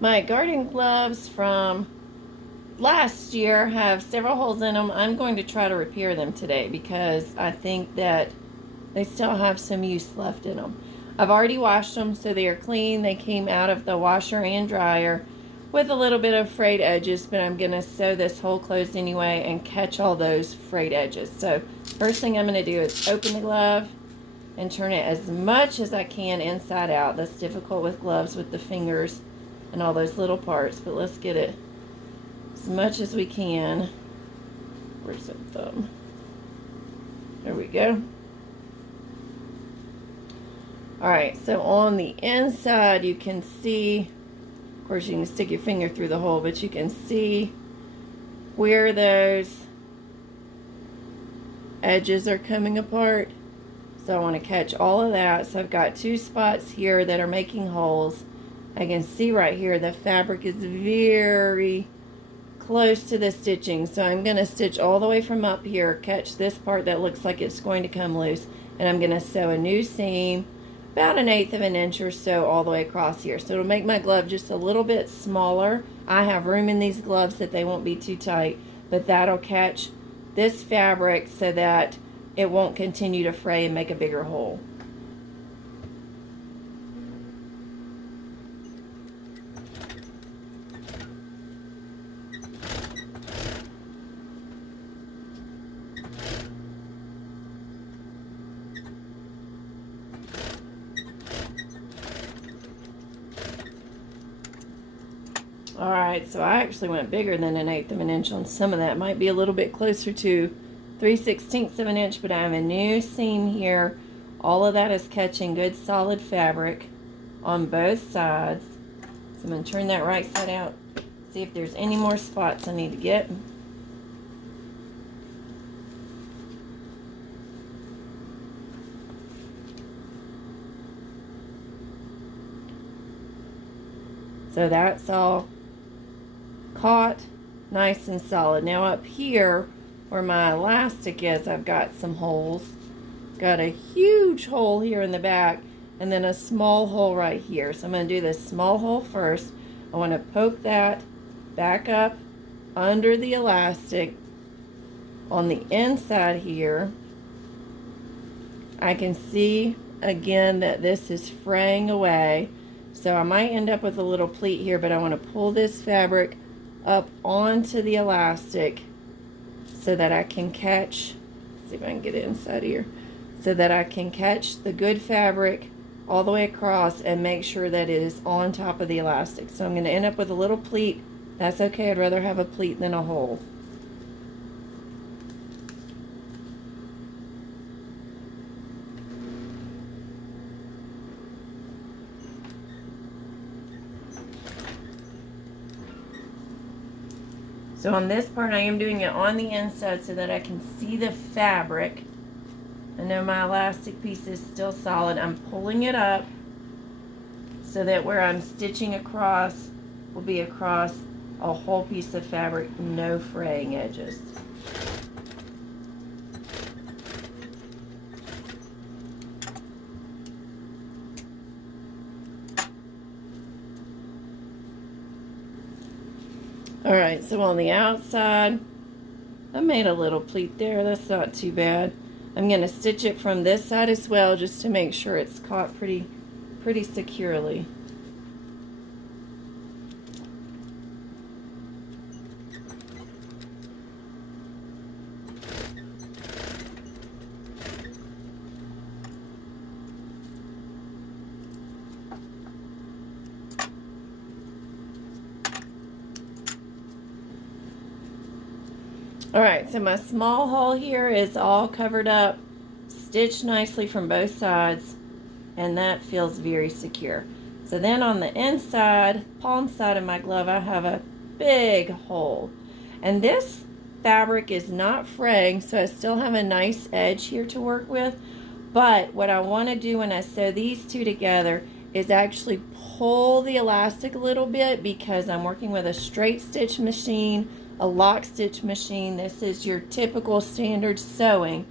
My garden gloves from last year have several holes in them. I'm going to try to repair them today because I think that they still have some use left in them. I've already washed them, so they are clean. They came out of the washer and dryer with a little bit of frayed edges, but I'm going to sew this hole closed anyway and catch all those frayed edges. So first thing I'm going to do is open the glove and turn it as much as I can inside out. That's difficult with gloves with the fingers and all those little parts, but let's get it as much as we can. Where's the thumb? There we go. Alright, so on the inside you can see, of course you can stick your finger through the hole, but you can see where those edges are coming apart. So I want to catch all of that. So I've got two spots here that are making holes. I can see right here the fabric is very close to the stitching. So I'm going to stitch all the way from up here, catch this part that looks like it's going to come loose, and I'm going to sew a new seam about 1/8 of an inch or so all the way across here. So it'll make my glove just a little bit smaller. I have room in these gloves that they won't be too tight, but that'll catch this fabric so that it won't continue to fray and make a bigger hole. Alright, so I actually went bigger than 1/8 of an inch on some of that. Might be a little bit closer to 3/16 of an inch, but I have a new seam here. All of that is catching good solid fabric on both sides. So I'm going to turn that right side out, see if there's any more spots I need to get. So that's all caught nice and solid. Now up here where my elastic is, I've got some holes. Got a huge hole here in the back and then a small hole right here. So I'm going to do this small hole first. I want to poke that back up under the elastic on the inside here. I can see again that this is fraying away. So I might end up with a little pleat here, but I want to pull this fabric up onto the elastic so that I can catch, let's see if I can get it inside here, so that I can catch the good fabric all the way across and make sure that it is on top of the elastic. So I'm going to end up with a little pleat. That's okay. I'd rather have a pleat than a hole. So on this part I am doing it on the inside so that I can see the fabric. I know my elastic piece is still solid. I'm pulling it up so that where I'm stitching across will be across a whole piece of fabric, no fraying edges. Alright, so on the outside, I made a little pleat there. That's not too bad. I'm going to stitch it from this side as well just to make sure it's caught pretty securely. Alright, so my small hole here is all covered up, stitched nicely from both sides, and that feels very secure. So then on the inside, palm side of my glove, I have a big hole. And this fabric is not fraying, so I still have a nice edge here to work with. But what I want to do when I sew these two together is actually pull the elastic a little bit because I'm working with a straight stitch machine, a lock stitch machine. This is your typical standard sewing,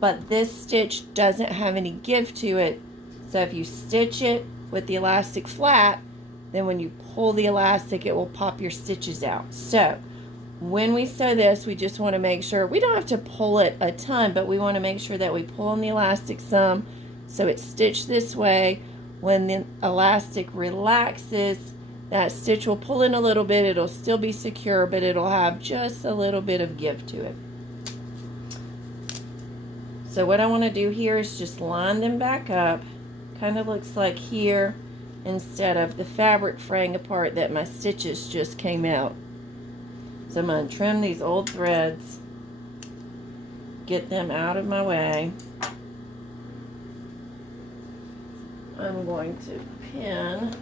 but this stitch doesn't have any give to it. So if you stitch it with the elastic flat, then when you pull the elastic, it will pop your stitches out. So when we sew this, we just want to make sure, we don't have to pull it a ton, but we want to make sure that we pull on the elastic some so it's stitched this way. When the elastic relaxes, that stitch will pull in a little bit. It'll still be secure, but it'll have just a little bit of give to it. So what I want to do here is just line them back up. Kind of looks like here, instead of the fabric fraying apart, that my stitches just came out. So I'm going to trim these old threads, get them out of my way. I'm going to pin.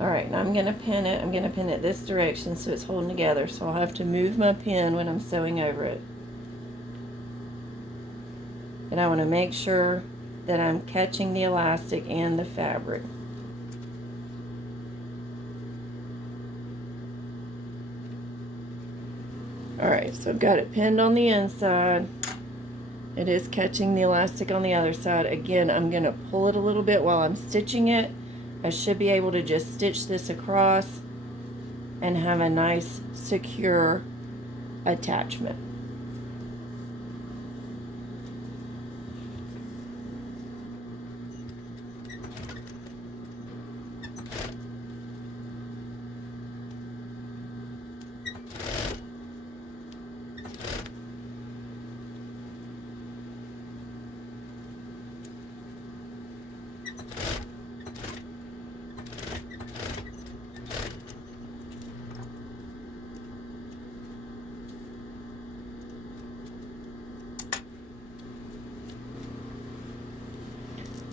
Alright, now I'm going to pin it. I'm going to pin it this direction so it's holding together. So I'll have to move my pin when I'm sewing over it. And I want to make sure that I'm catching the elastic and the fabric. Alright, so I've got it pinned on the inside. It is catching the elastic on the other side. Again, I'm going to pull it a little bit while I'm stitching it. I should be able to just stitch this across and have a nice secure attachment.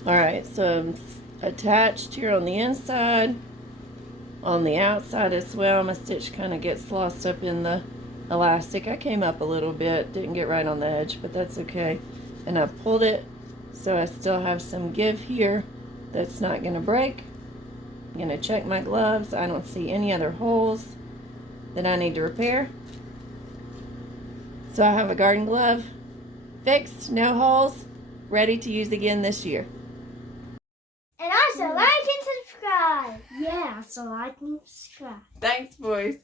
Alright, so I'm attached here on the inside, on the outside as well. My stitch kind of gets lost up in the elastic. I came up a little bit, didn't get right on the edge, but that's okay. And I pulled it so I still have some give here that's not going to break. I'm going to check my gloves. I don't see any other holes that I need to repair. So I have a garden glove fixed, no holes, ready to use again this year. And also like and subscribe. Yeah, so like and subscribe. Thanks, boys.